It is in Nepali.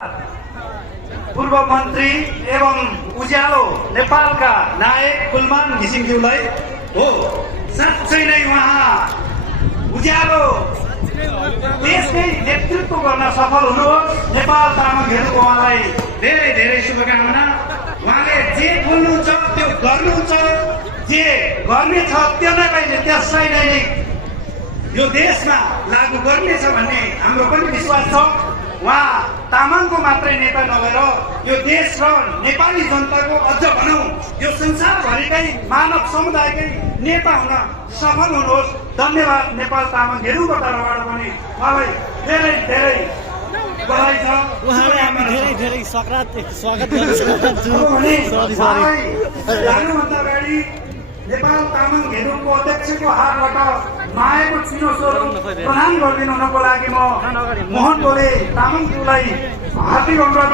पूर्व मन्त्री एवं उज्यालो नेपालका नायक कुलमान घिसिङज्यूलाई हो। साँच्चै नै उहाँ उज्यालो देशकै नेतृत्व गर्न सफल हुनुहोस्। नेपाल तामाङहरूको उहाँलाई धेरै धेरै शुभकामना। उहाँले जे बोल्नुहुन्छ त्यो गर्नुहुन्छ, जे गर्नेछ त्यसलाई नै यो देशमा लागू गर्नेछ भन्ने हाम्रो पनि विश्वास छ। उहाँ तामाङको मात्रै नेता नभएर यो देश र नेपाली जनताको अझ भनौँ यो संसारभरिकै मानव समुदायकै नेता हुन सफल हुनुहोस्। धन्यवाद। नेपाल तामाङहरूको तर्फबाट पनि उहाँलाई धेरै धेरै बधाई छ। उहाँलाई हामी धेरै धेरै स्वागत गर्न चाहन्छु। जानुभन्दा अगाडि नेपाल तामाङहरूको अध्यक्षको हातबाट मायाको चिनो स्वरूप प्रदान गरिदिनु हुनको लागि म मोहन बोले तामाङज्यूलाई हार्दिक अनुरोध